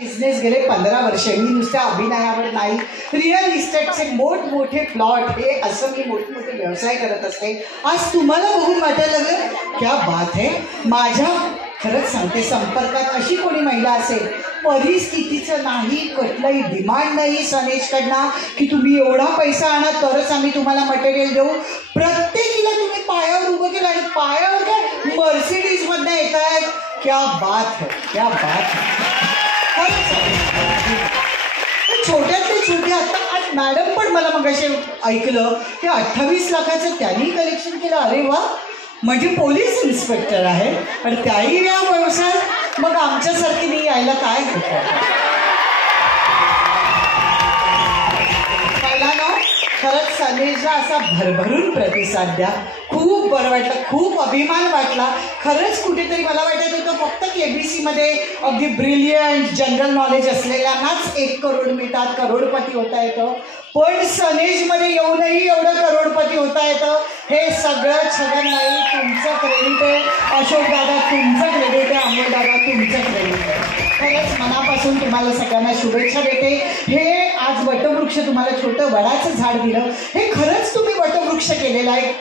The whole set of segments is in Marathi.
बिझनेस गेले 15 वर्ष मी नुसत्या अभिनयावर नाही, रिअल इस्टेटचे मोठमोठे प्लॉट हे असं मी मोठमोठे व्यवसाय करत असते. आज तुम्हाला बघून वाटायला लागलं क्या बात आहे. माझ्या खरंच सांगते संपर्कात अशी कोणी महिला असेल, परिस्थितीचं नाही, कुठलंही डिमांड नाही सनेजकडनं की तुम्ही एवढा पैसा आणा तरच आम्ही तुम्हाला मटेरियल देऊ. प्रत्येकीला तुम्ही पायावर उभं केलं आणि पायावर काय मर्सिडीज मधनं येत आहेत. क्या बात है, क्या बात है. छोट्यातले छोटे आता आज मॅडम पण मला मग असे ऐकलं की 28 लाखाचं त्यांनी कलेक्शन केलं. अरे वा, म्हणजे पोलीस इन्स्पेक्टर आहे आणि त्याही या व्यवसायात. मग आमच्यासारखी नाही यायला काय होतं. खरंच सनेजला असा भरभरून प्रतिसाद द्या. खूप बरं वाटलं, खूप अभिमान वाटला. खरंच कुठेतरी मला वाटत होतं फक्त KBC मध्ये अगदी ब्रिलियंट जनरल नॉलेज असलेल्यांनाच 1 करोड मिळतात, करोडपती होता येतं. पण सनेजमध्ये येऊनही एवढं करोडपती होता येतं. हे सगळं छगनबाई तुमचं क्रेडिट आहे, अशोक दादा तुमचं क्रेडिट आहे, अमोल दादा तुमचं क्रेडिट आहे. खरंच मनापासून तुम्हाला सगळ्यांना शुभेच्छा देते. हे आज वटवृक्ष तुम्हाला छोटं वडाचं झाड दिलं, हे खरंच तुम्ही वटवृक्ष केलेलं आहे.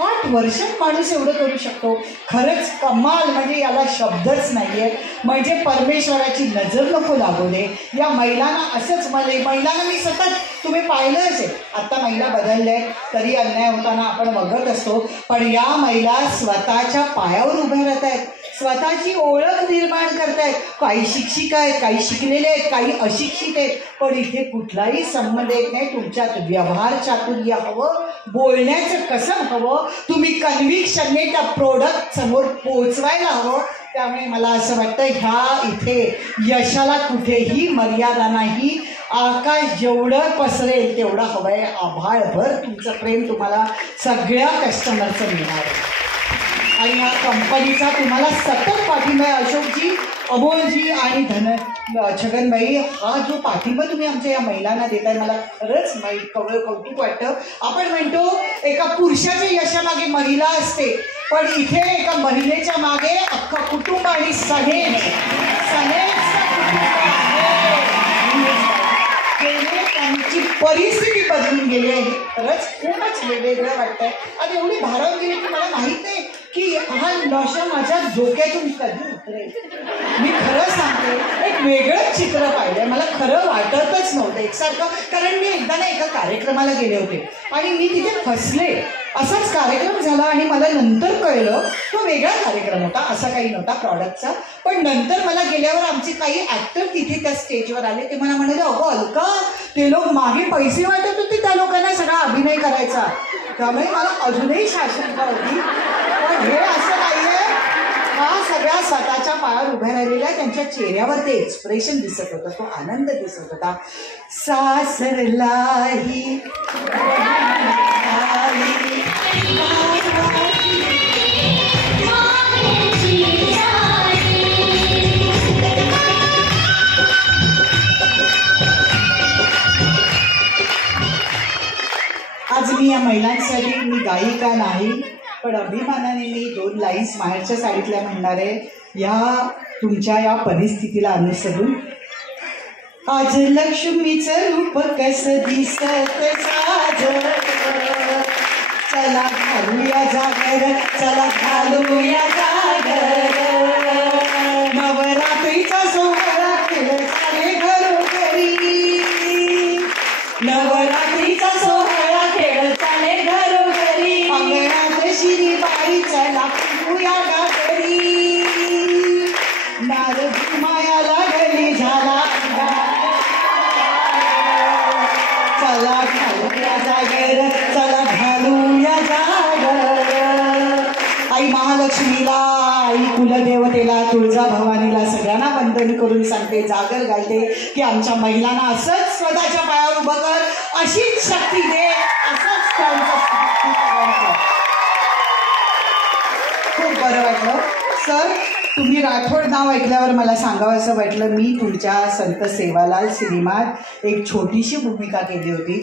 8 वर्षात माणूस एवढं करू शकतो. खरंच कमाल, म्हणजे याला शब्दच नाहीये. म्हणजे परमेश्वराची नजर नको लागू दे या महिलांना. असंच महिलांना मी सतत तुम्ही पाहिलं असेल, आता महिला बदलल्या तरी अन्याय होताना आपण बघत असतो, पण या महिला स्वतःच्या पायावर उभ्या राहत आहेत, स्वतःची ओळख निर्माण करतायत. काही शिक्षिका आहेत, काही शिकलेले आहेत, काही अशिक्षित आहेत, पण इथे कुठलाही संबंध येत नाही. तुमच्यात व्यवहार चातुर्य हवं, बोलण्याचं कसं हवं, तुम्ही कन्व्हिक्शनने त्या प्रोडक्ट समोर पोहोचवायला हवं. त्यामुळे मला असं वाटतं ह्या इथे यशाला कुठेही मर्यादा नाही. आकाश जेवढं पसरेल तेवढा हवंय. आभाळभर तुमचं प्रेम तुम्हाला सगळ्या कस्टमरचं मिळणार आहे आणि ह्या कंपनीचा तुम्हाला सतत पाठिंबा आहे. अशोकजी, अमोलजी आणि छगनबाई, हा जो पाठिंबा तुम्ही आमच्या या महिलांना देताय मला खरंच कौतुक वाटतं. आपण म्हणतो एका पुरुषाच्या यशामागे महिला असते, पण इथे एका महिलेच्या मागे अख्खं कुटुंब आणि सनेज त्यांची परिस्थिती बदलून गेली आहे. खरंच खूपच वेगवेगळं वाटतंय. आणि एवढी भारावून गेली की मला माहित आहे की हा नशा माझ्या डोक्यातून कधी उतरेल. मी खरं सांगते एक वेगळंच चित्र पाहिलंय. मला खरं वाटतच नव्हतं एकसारखं, कारण मी एकदा ना एका कार्यक्रमाला गेले होते आणि मी तिथे फसले. असाच कार्यक्रम झाला आणि मला नंतर कळलं तो वेगळा कार्यक्रम होता, असा काही नव्हता प्रॉडक्टचा. पण नंतर मला गेल्यावर आमचे काही ऍक्टर तिथे त्या स्टेजवर आले. ते मला म्हणाले, अगं अलका, ते लोक मागे पैसे वाटत होते त्या लोकांना सगळा अभिनय करायचा. त्यामुळे मला अजूनही शाशंका होती. पण हे असं नाहीये. हा सगळ्या स्वतःच्या पायावर उभ्या राहिलेल्या त्यांच्या चेहऱ्यावर ते एक्सप्रेशन दिसत होतं, तो आनंद दिसत होता. सासरलाही आज मी या महिलांसाठी, मी गायिका नाही पण अभिमानाने मी 2 लाईन्स माहेरच्या साडीतल्या म्हणणार आहे. या तुमच्या या परिस्थितीला अनुसरून, आज लक्ष्मीचं रूप कसं दिसत साजर, चला घालूया जागर, चला घालूया जागर, नवरात्रीचा सोहळा खेळताने घरोघरी, नवरात्रीचा सोहळा खेळताने घरोघरी, अंगणात शिरी बाई चला कुंकूया गागरी, नारद माया लागली झाला, चला घालूया जागर, चला घालूया जागर. आई महालक्ष्मीला, आई कुलदेवतेला, तुळजाभवानीला सगळ्यांना वंदन करून सांगते, जागर घालते की आमच्या महिलांना असंच स्वतःच्या पायावर उभं कर, अशीच शक्ती दे, असंच त्यांचं. खूप बरं वाटलं सर. तुम्ही राठोड नाव ऐकल्यावर मला सांगावं असं वाटलं. मी तुमच्या संत सेवालाल सिनेमात एक छोटीशी भूमिका केली होती.